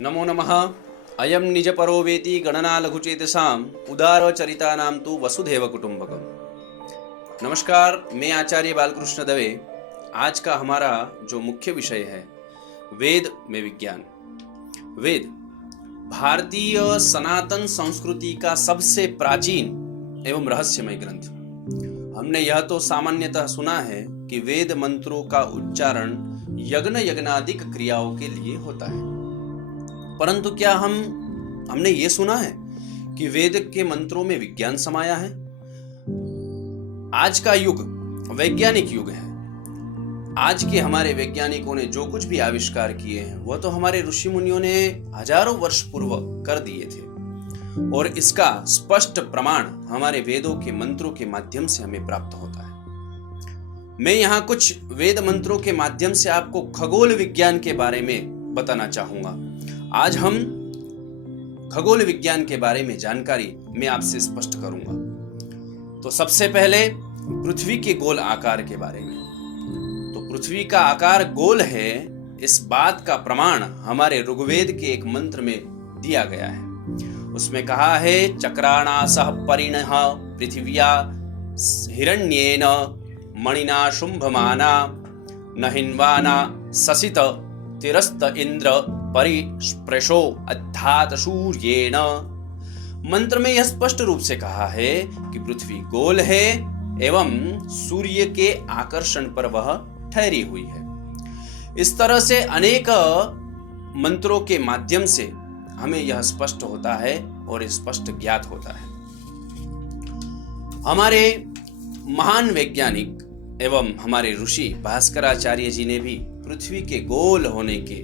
नमो नमः। अयं निजपरो वेति गणना लघुचेतसाम् उदारचरितानां तु वसुधैव कुटुंबकम्। नमस्कार, मैं आचार्य बालकृष्ण दवे। आज का हमारा जो मुख्य विषय है वेद में विज्ञान। वेद भारतीय सनातन संस्कृति का सबसे प्राचीन एवं रहस्यमय ग्रंथ। हमने यह तो सामान्यतः सुना है कि वेद मंत्रों का उच्चारण यज्ञादिक क्रियाओं के लिए होता है, परंतु क्या हमने ये सुना है कि वेद के मंत्रों में विज्ञान समाया है? आज का युग वैज्ञानिक युग है। आज के हमारे वैज्ञानिकों ने जो कुछ भी आविष्कार किए हैं वह तो हमारे ऋषि मुनियों ने हजारों वर्ष पूर्व कर दिए थे, और इसका स्पष्ट प्रमाण हमारे वेदों के मंत्रों के माध्यम से हमें प्राप्त होता है। मैं यहाँ कुछ वेद मंत्रों के माध्यम से आपको खगोल विज्ञान के बारे में बताना चाहूंगा। आज हम खगोल विज्ञान के बारे में जानकारी मैं आपसे स्पष्ट करूंगा। तो सबसे पहले पृथ्वी के गोल आकार के बारे में। तो पृथ्वी का आकार गोल है, इस बात का प्रमाण हमारे ऋग्वेद के एक मंत्र में दिया गया है। उसमें कहा है, चक्राणासः परिणः पृथिव्या हिरण्येन मणिना शुंभमाना न हिन्वाना ससित तिरस्त इंद्र परिस्पृशो अध्यात सूर्येण। मंत्र में यह स्पष्ट रूप से कहा है कि पृथ्वी गोल है एवं सूर्य के आकर्षण पर वह ठहरी हुई है। इस तरह से अनेक मंत्रों के माध्यम से हमें यह स्पष्ट होता है और स्पष्ट ज्ञात होता है। हमारे महान वैज्ञानिक एवं हमारे ऋषि भास्कराचार्य जी ने भी पृथ्वी के गोल होने के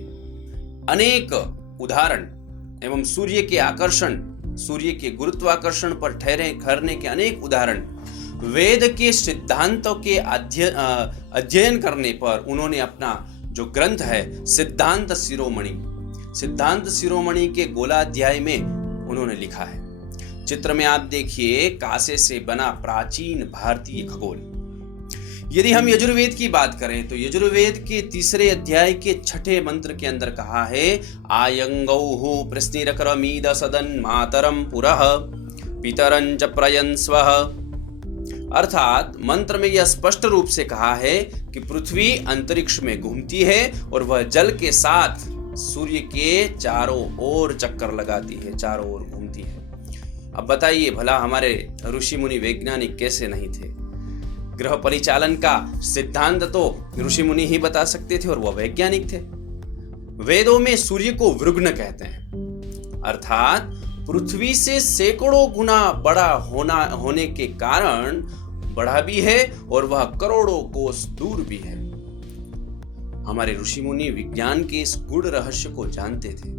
अनेक उदाहरण एवं सूर्य के आकर्षण, सूर्य के गुरुत्वाकर्षण पर ठहरने के अनेक उदाहरण वेद के सिद्धांतों के अध्ययन करने पर उन्होंने अपना जो ग्रंथ है सिद्धांत शिरोमणि के गोलाध्याय में उन्होंने लिखा है। चित्र में आप देखिए, कांसे से बना प्राचीन भारतीय खगोल। यदि हम यजुर्वेद की बात करें तो यजुर्वेद के 3 अध्याय के 6 मंत्र के अंदर कहा है, आयंगौहु प्रश्निरकरमीद सदन मातरम पुरः पितरं च प्रयन्स्वः। अर्थात मंत्र में यह स्पष्ट रूप से कहा है कि पृथ्वी अंतरिक्ष में घूमती है और वह जल के साथ सूर्य के चारों ओर चक्कर लगाती है, चारों ओर घूमती है। अब बताइए भला हमारे ऋषि मुनि वैज्ञानिक कैसे नहीं थे? ग्रह परिचालन का सिद्धांत तो ऋषि मुनि ही बता सकते थे और वह वैज्ञानिक थे। वेदों में सूर्य को वृग्न कहते हैं, अर्थात पृथ्वी से सैकड़ों गुना बड़ा होने के कारण बड़ा भी है और वह करोड़ों कोस दूर भी है। हमारे ऋषि मुनि विज्ञान के इस गूढ़ रहस्य को जानते थे।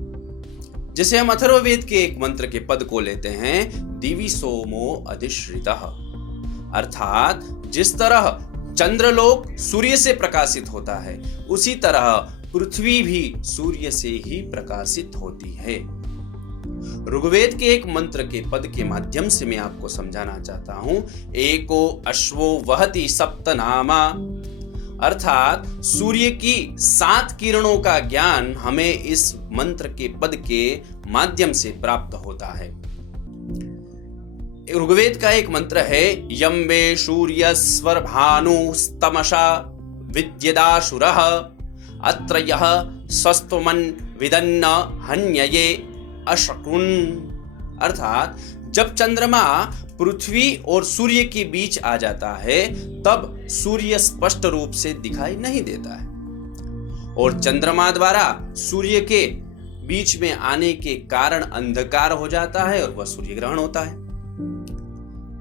जैसे हम अथर्ववेद के एक मंत्र के पद को लेते हैं, दिवि सोमो अधिश्रितः, अर्थात जिस तरह चंद्रलोक सूर्य से प्रकाशित होता है उसी तरह पृथ्वी भी सूर्य से ही प्रकाशित होती है। ऋग्वेद के एक मंत्र के पद के माध्यम से मैं आपको समझाना चाहता हूं, एको अश्वो वहति सप्तनामा, अर्थात सूर्य की 7 किरणों का ज्ञान हमें इस मंत्र के पद के माध्यम से प्राप्त होता है। ऋग्वेद का एक मंत्र है, यम्बे सूर्यस्वर भानुस्तमसा विद्यदाशुरः अत्र यः स्वस्त्वमन् विदन्न हन्यये अशकुन। अर्थात जब चंद्रमा पृथ्वी और सूर्य के बीच आ जाता है तब सूर्य स्पष्ट रूप से दिखाई नहीं देता है, और चंद्रमा द्वारा सूर्य के बीच में आने के कारण अंधकार हो जाता है और वह सूर्य ग्रहण होता है।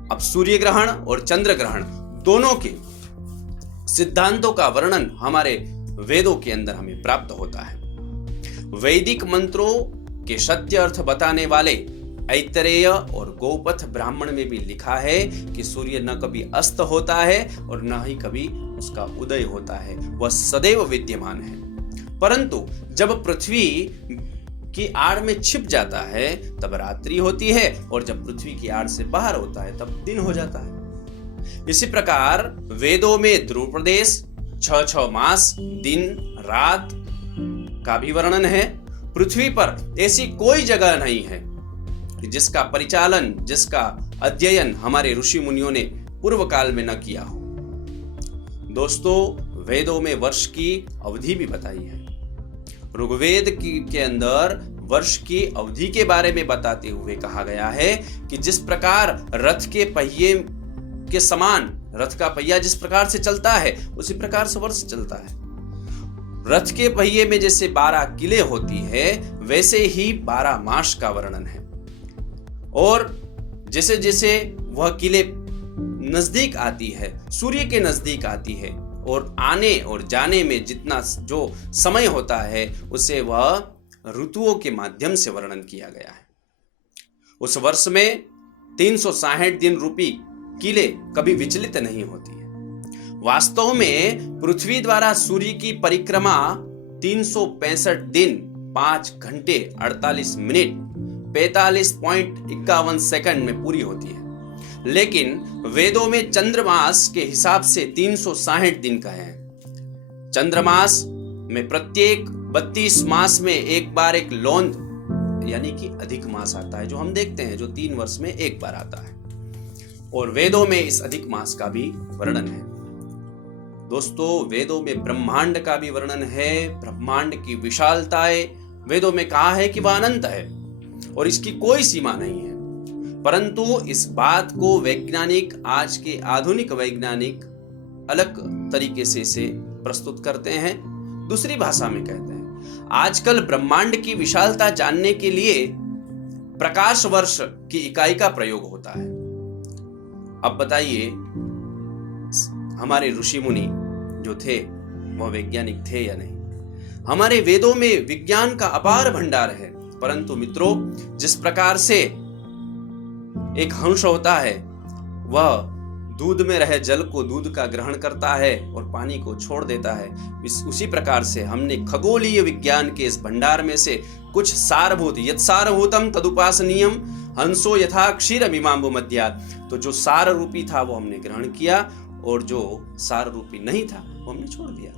अब सूर्य ग्रहण और चंद्र ग्रहण दोनों के सिद्धांतों का वर्णन हमारे वेदों के अंदर हमें प्राप्त होता है। वैदिक मंत्रों के सत्य अर्थ बताने वाले ऐतरेय और गोपथ ब्राह्मण में भी लिखा है कि सूर्य न कभी अस्त होता है और न ही कभी उसका उदय होता है, वह सदैव विद्यमान है। परंतु जब पृथ्वी की आड़ में छिप जाता है तब रात्रि होती है, और जब पृथ्वी की आड़ से बाहर होता है तब दिन हो जाता है। इसी प्रकार वेदों में ध्रुव प्रदेश, 6 मास, दिन रात का भी वर्णन है। पृथ्वी पर ऐसी कोई जगह नहीं है जिसका परिचालन, जिसका अध्ययन हमारे ऋषि मुनियों ने पूर्व काल में न किया हो। दोस्तों, वेदों में वर्ष की अवधि भी बताई है। ऋग्वेद के अंदर वर्ष की अवधि के बारे में बताते हुए कहा गया है कि जिस प्रकार रथ के पहिए के समान, रथ का पहिया जिस प्रकार से चलता है उसी प्रकार से वर्ष चलता है। रथ के पहिए में जैसे 12 किले होती है, वैसे ही 12 मास का वर्णन है। और जैसे जैसे वह किले नजदीक आती है, सूर्य के नजदीक आती है, और आने और जाने में जितना जो समय होता है उसे वह ऋतुओं के माध्यम से वर्णन किया गया है। उस वर्ष में 360 दिन रूपी किले कभी विचलित नहीं होती है। वास्तव में पृथ्वी द्वारा सूर्य की परिक्रमा 365 दिन 5 घंटे 48 मिनट 45.51 सेकंड में पूरी होती है, लेकिन वेदों में चंद्रमास के हिसाब से 360 दिन का है। चंद्रमास में प्रत्येक 32 मास में एक बार एक लौंद यानी कि अधिक मास आता है, जो हम देखते हैं, जो 3 वर्ष में एक बार आता है। और वेदों में इस अधिक मास का भी वर्णन है। दोस्तों, वेदों में ब्रह्मांड का भी वर्णन है। ब्रह्मांड की विशालताएं वेदों में कहा है कि वह अनंत है और इसकी कोई सीमा नहीं है। परंतु इस बात को वैज्ञानिक, आज के आधुनिक वैज्ञानिक अलग तरीके से इसे प्रस्तुत करते हैं, दूसरी भाषा में कहते हैं। आजकल ब्रह्मांड की विशालता जानने के लिए प्रकाश वर्ष की इकाई का प्रयोग होता है। अब बताइए, हमारे ऋषि मुनि जो थे वह वैज्ञानिक थे या नहीं? हमारे वेदों में विज्ञान का अपार भंडार है, परंतु मित्रों, जिस प्रकार से एक हंस होता है, वह दूध में रहे जल को दूध का ग्रहण करता है और पानी को छोड़ देता है, उसी प्रकार से हमने खगोलीय विज्ञान के इस भंडार में से कुछ सारभूत, यत्सारभूतम तदुपासनीयम हंसो यथा क्षीरमिमाम्बु मध्यात्, तो जो सार रूपी था वो हमने ग्रहण किया और जो सार रूपी नहीं था वो हमने छोड़ दिया।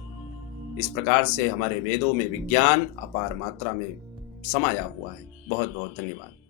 इस प्रकार से हमारे वेदों में विज्ञान अपार मात्रा में समाया हुआ है। बहुत बहुत धन्यवाद।